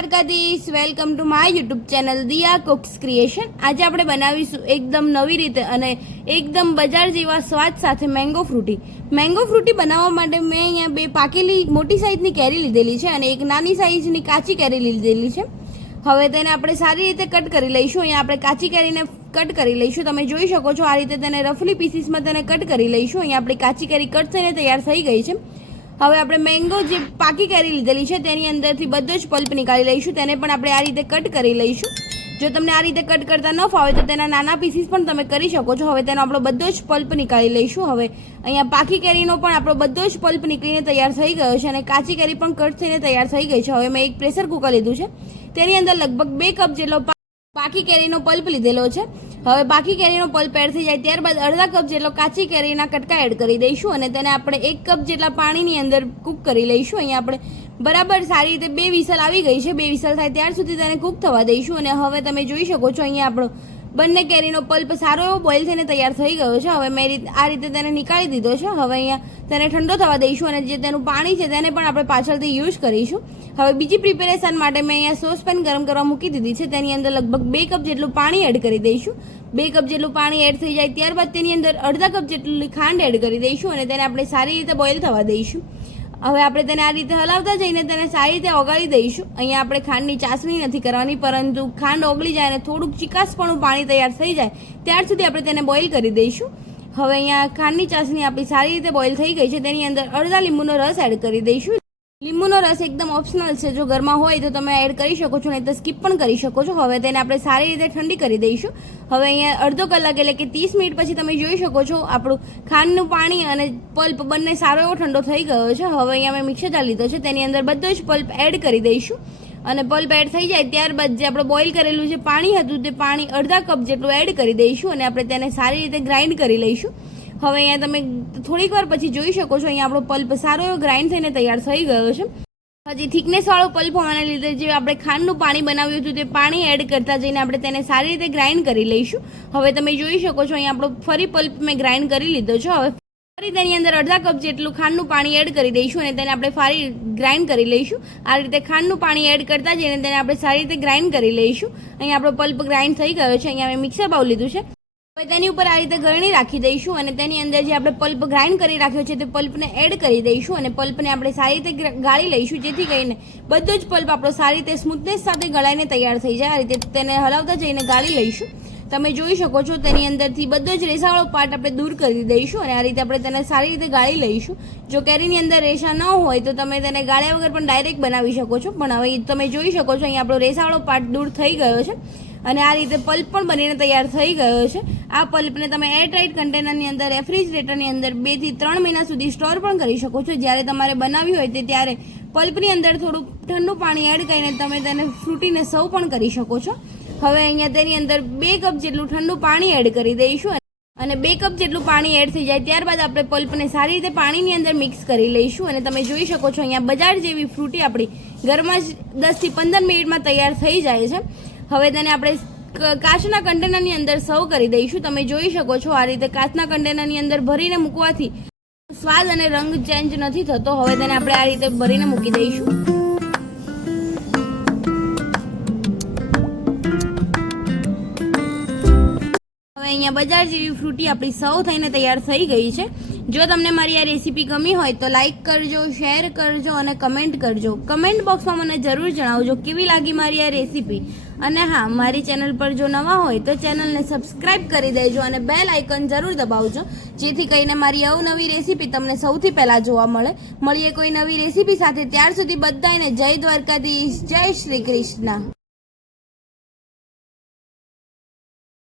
Dwarkadhish, welcome to my YouTube channel Diya cooks creation. આજે આપણે બનાવીશું એકદમ નવી રીતે અને એકદમ બજાર જેવા સ્વાદ સાથે મેંગો ફ્રૂટી બનાવવા માટે મેં અહીંયા બે પાકેલી મોટી સાઈઝની કેરી લીધેલી છે અને એક નાની સાઈઝની કાચી કેરી લીધેલી છે। હવે તેને આપણે સારી રીતે કટ કરી લઈશું। અહીંયા આપણે કાચી કેરીને કટ કરી લઈશું। તમે જોઈ શકો છો આ રીતે તેને રફલી પીસીસમાં તેને કટ કરી લઈશું। અહીંયા આપણી કાચી કેરી કટ થઈને તૈયાર થઈ ગઈ છે। હવે આપણે મેંગો જે પાકી કેરી લીધેલી છે તેની અંદરથી બધો જ પલ્પ નીકાળી લઈશું। તેને પણ આપણે આ રીતે કટ કરી લઈશું। જો તમને આ રીતે કટ કરતા ન ફાવે તો તેના નાના પીસીસ પણ તમે કરી શકો છો। હવે તેનો આપણો બધો જ પલ્પ નીકાળી લઈશું। હવે અહીંયા પાકી કેરીનો પણ આપણો બધો જ પલ્પ નીકળીને તૈયાર થઈ ગયો છે અને કાચી કેરી પણ કટ થઈને તૈયાર થઈ ગઈ છે। હવે મેં એક પ્રેશર કુકર લીધું છે, તેની અંદર લગભગ 2 કપ જેટલો પાકી કેરીનો પલ્પ લીધેલો છે। હવે પાકી કેરીનો પલ્પ એડ થઈ જાય ત્યારબાદ અડધા કપ જેટલો કાચી કેરીના કટકા એડ કરી દઈશું અને તેને આપણે 1 કપ જેટલા પાણીની અંદર કૂક કરી લઈશું। અહીંયા આપણે બરાબર સારી રીતે 2 વિસલ આવી ગઈ છે। 2 વિસલ થાય ત્યાર સુધી તેને કૂક થવા દઈશું અને હવે તમે જોઈ શકો છો અહીંયા આપણો બંને કેરીનો પલ્પ સારો એવો બોઇલ થઈને તૈયાર થઈ ગયો છે। હવે મેં આ રીતે તેને નીકાળી દીધો છે। હવે અહીંયા તેને ઠંડો થવા દઈશું અને જે તેનું પાણી છે તેને પણ આપણે પાછળથી યુઝ કરીશું। હવે બીજી પ્રિપેરેશન માટે મેં અહીંયા સોસપેન ગરમ કરવા મૂકી દીધી છે, તેની અંદર લગભગ 2 કપ જેટલું પાણી એડ કરી દઈશું। 2 કપ જેટલું પાણી એડ થઈ જાય ત્યારબાદ તેની અંદર અડધા કપ જેટલી ખાંડ એડ કરી દઈશું અને તેને આપણે સારી રીતે બોઇલ થવા દઈશું। હવે આપણે તેને આ રીતે હલાવતા જઈને તેને સારી રીતે ઓગાળી દઈશું। અહીંયા આપણે ખાંડની ચાસણી નથી કરવાની, પરંતુ ખાંડ ઓગળી જાય અને થોડુંક ચીકાશપણું પાણી તૈયાર થઈ જાય ત્યાર સુધી આપણે તેને બોઇલ કરી દઈશું। હવે અહીંયા ખાંડની ચાસણી આપણી સારી રીતે બોઇલ થઈ ગઈ છે, તેની અંદર અડધા લીંબુનો રસ એડ કરી દઈશું। લીંબુનો રસ એકદમ ઓપ્શનલ છે, જો ઘરમાં હોય તો તમે એડ કરી શકો છો, નહીં તો સ્કીપ પણ કરી શકો છો। હવે તેને આપણે સારી રીતે ઠંડી કરી દઈશું। હવે અહીંયા અડધો કલાક એટલે કે 30 મિનિટ પછી તમે જોઈ શકો છો આપણું ખાંડનું પાણી અને પલ્પ બંને સારો એવો ઠંડો થઈ ગયો છે। હવે અહીંયા મેં મિક્સર જાર લીધો છે, તેની અંદર બધો જ પલ્પ એડ કરી દઈશું અને પલ્પ એડ થઈ જાય ત્યારબાદ જે આપણે બોઇલ કરેલું જે પાણી હતું તે પાણી અડધા કપ જેટલું એડ કરી દઈશું અને આપણે તેને સારી રીતે ગ્રાઇન્ડ કરી લઈશું। હવે અહીંયા તમે થોડીક વાર પછી જોઈ શકો છો અહીંયા આપણો પલ્પ સારો એવો ગ્રાઇન્ડ થઈને તૈયાર થઈ ગયો છે। હજી થિકનેસવાળો પલ્પ હોવાને લીધે જે આપણે ખાંડનું પાણી બનાવ્યું હતું તે પાણી એડ કરતા જઈને આપણે તેને સારી રીતે ગ્રાઇન્ડ કરી લઈશું। હવે તમે જોઈ શકો છો અહીંયા આપણો ફરી પલ્પ મેં ગ્રાઇન્ડ કરી લીધો છે। હવે ફરી તેની અંદર અડધા કપ જેટલું ખાંડનું પાણી એડ કરી દઈશું અને તેને આપણે ફરી ગ્રાઇન્ડ કરી લઈશું। આ રીતે ખાંડનું પાણી એડ કરતા જઈને તેને આપણે સારી રીતે ગ્રાઇન્ડ કરી લઈશું। અહીંયા આપણો પલ્પ ગ્રાઇન્ડ થઈ ગયો છે। અહીંયા મેં મિક્સર બાઉલ લીધું છે, હવે તેની ઉપર આ રીતે ગળણી રાખી દઈશું અને તેની અંદર જે આપણે પલ્પ ગ્રાઇન્ડ કરી રાખ્યો છે તે પલ્પને એડ કરી દઈશું અને પલ્પને આપણે સારી રીતે ગાળી લઈશું, જેથી કરીને બધો જ પલ્પ આપણો સારી રીતે સ્મૂથનેસ સાથે ગળાઈને તૈયાર થઈ જાય। આ રીતે તેને હલાવતા જઈને ગાળી લઈશું। તમે જોઈ શકો છો તેની અંદરથી બધો જ રેસાવાળો પાર્ટ આપણે દૂર કરી દઈશું અને આ રીતે આપણે તેને સારી રીતે ગાળી લઈશું। જો કેરીની અંદર રેસા ન હોય તો તમે તેને ગાળ્યા વગર પણ ડાયરેક્ટ બનાવી શકો છો, પણ હવે તમે જોઈ શકો છો અહીંયા આપણો રેસાવાળો પાર્ટ દૂર થઈ ગયો છે અને આ રીતે પલ્પ પણ બનીને તૈયાર થઈ ગયો છે। આ પલ્પને તમે એરટાઇટ કન્ટેનરની અંદર રેફ્રિજરેટરની અંદર 2 થી 3 મહિના સુધી સ્ટોર પણ કરી શકો છો। જ્યારે તમારે બનાવ્યું હોય તે ત્યારે પલ્પની અંદર થોડું ઠંડુ પાણી એડ કરીને તમે તેને ફ્રૂટીને સર્વ પણ કરી શકો છો। હવે અહીંયા તેની અંદર 2 કપ જેટલું ઠંડુ પાણી એડ કરી દઈશું અને 2 કપ જેટલું પાણી એડ થઈ જાય ત્યારબાદ આપણે પલ્પને સારી રીતે પાણીની અંદર મિક્સ કરી લઈશું અને તમે જોઈ શકો છો અહીંયા બજાર જેવી ફ્રૂટી આપણી ઘરમાં જ 10 થી 15 મિનિટમાં તૈયાર થઈ જાય છે। હવે તેને આપણે કાચના કન્ટેનરની અંદર સર્વ કરી દઈશું। તમે જોઈ શકો છો આ રીતે કાચના કન્ટેનરની અંદર ભરીને મૂકવાથી સ્વાદ અને રંગ ચેન્જ નથી થતો। હવે તેને આપણે આ રીતે ભરીને મૂકી દઈશું। અહીંયા બજાર જેવી ફ્રૂટી આપણી સર્વ થઈને તૈયાર થઈ ગઈ છે। જો તમને મારી આ રેસીપી ગમી હોય તો લાઇક કરજો, શેર કરજો અને કમેન્ટ કરજો। કમેન્ટ બોક્સમાં મને જરૂર જણાવજો કેવી લાગી મારી આ રેસીપી। અને હા, મારી ચેનલ પર જો નવા હોય તો ચેનલને સબસ્ક્રાઇબ કરી દેજો અને બેલ આઇકન જરૂર દબાવજો, જેથી કરીને મારી અવનવી રેસીપી તમને સૌથી પહેલાં જોવા મળે। મળીએ કોઈ નવી રેસીપી સાથે, ત્યાર સુધી બધાને જય દ્વારકાધીશ, જય શ્રી કૃષ્ણ।